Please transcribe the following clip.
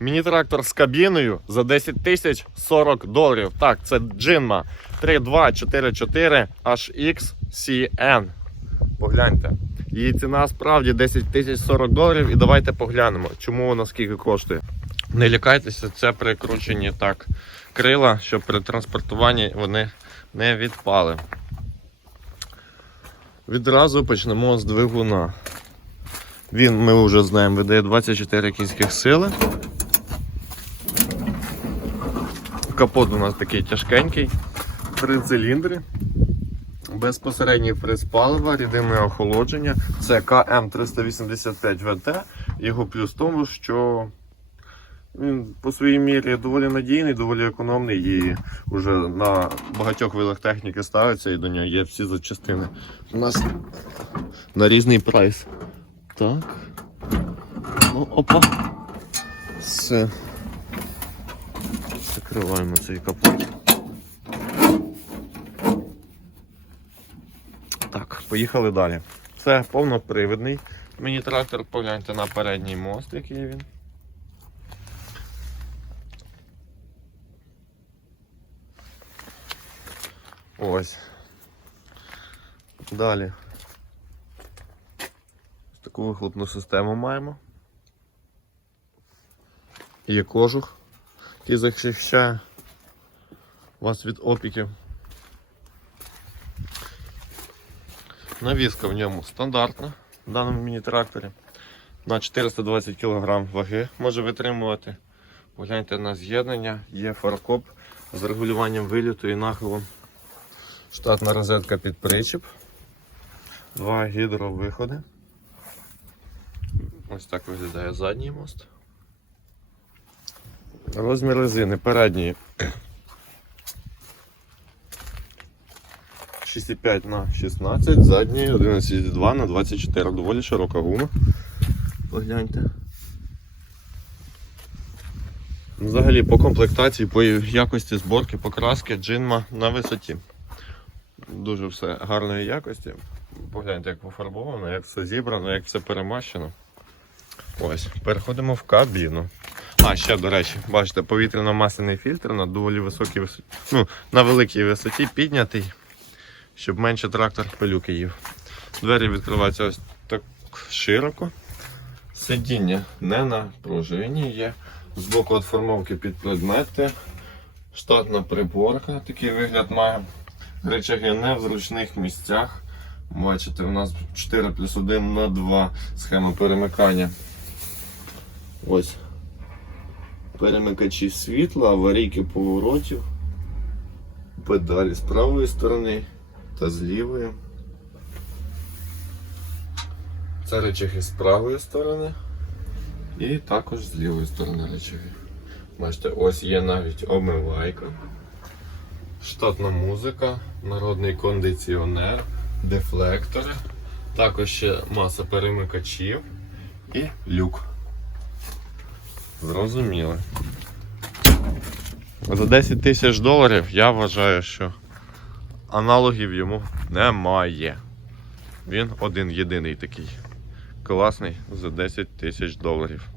Міні-трактор з кабіною за 10 тисяч 40 доларів. Так, це Джинма 3244 HX CN. Погляньте. Її ціна справді 10 тисяч 40 доларів. І давайте поглянемо, чому вона скільки коштує. Не лякайтеся, це прикручені так крила, щоб при транспортуванні вони не відпали. Відразу почнемо з двигуна. Він, ми вже знаємо, видає 24 кінських сили. Капот у нас такий тяжкенький. Три циліндри. Безпосередній фриз палива, рідине охолодження. Це КМ385ВТ. Його плюс в тому, що він по своїй мірі доволі надійний, доволі економний і вже на багатьох видах техніки ставиться і до нього є всі запчастини. У нас на різний прайс. Так. Ну, опа. Все. Закриваємо цей капот. Так, поїхали далі. Це повнопривідний міні-трактор. Погляньте на передній мост, який він. Ось. Далі. Таку вихлопну систему маємо. Є кожух, який захищає вас від опіків. Навіска в ньому стандартна в даному міні-тракторі. На 420 кг ваги може витримувати. Погляньте на з'єднання, є фаркоп з регулюванням виліту і нахилом. Штатна розетка під причіп. Два гідровиходи. Ось так виглядає задній мост. Розмір резини передньої 6,5 на 16, задньої 11,2 на 24. Доволі широка гума. Погляньте. Взагалі по комплектації, по якості зборки, покраски, джинма на висоті. Дуже все гарної якості. Погляньте, як пофарбовано, як все зібрано, як все перемащено. Ось, переходимо в кабіну. А, ще, до речі, бачите, повітряно-масляний фільтр на доволі високій висоті, ну, на великій висоті піднятий, щоб менше трактор пилюки їв. Двері відкриваються ось так широко. Сидіння не на пружині є. Збоку від формовки під предмети. Штатна приборка, такий вигляд має. Речаги не в зручних місцях. Бачите, у нас 4 плюс 1 на 2 схема перемикання. Ось. Перемикачі світла, аварійки поворотів. Педалі з правої сторони та з лівої. Це речаги з правої сторони. І також з лівої сторони речаги. Бачите, ось є навіть омивайка штатна музика, народний кондиціонер, дефлектори, також ще маса перемикачів і люк. Зрозуміли. За 10 тисяч доларів я вважаю, що аналогів йому немає. Він один єдиний такий. Класний за 10 тисяч доларів.